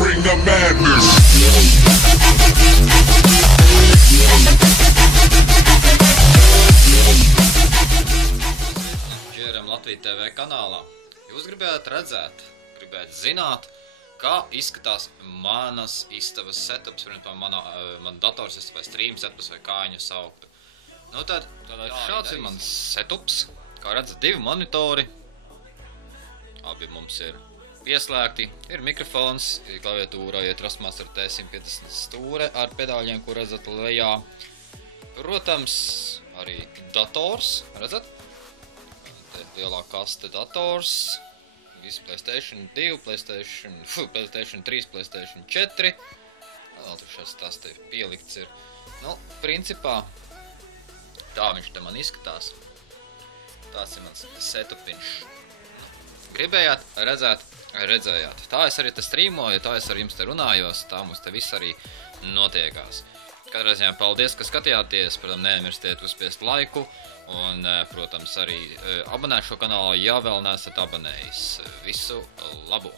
bring the madness. Džēram Latvijas TV kanālā. Jūs gribētu redzēt, gribētu zināt, kā izskatās manas istabas setups, man dators vai stream setups, vai kā viņu sauktu. Nu tad šāds ir mans setups. Kā redzat, 2 monitori. Abi mums ir pieslēgti. Ir mikrofons, klaviatūra, ja Trustmaster T150 stūre ar pedāļiem, ko redzat lejā. Protams, arī dators, redzat? Te lielā kaste dators. Visi PlayStation 2, PlayStation 3, PlayStation 4. Vēl tur šās tas te pielikts ir. Nu, principā, tā viņš te man izskatās. Tāds ir mans setupiņš. Gribējāt, redzējāt. Tā es arī te streamoju, tā es ar jums te runājos, tā mums te viss arī notiekās. Katrā ziņā paldies, ka skatījāties, protams, neaizmirstiet uzspiest laiku, un, protams, arī abonēt šo kanālu, ja vēl neesat abonējis. Visu labu!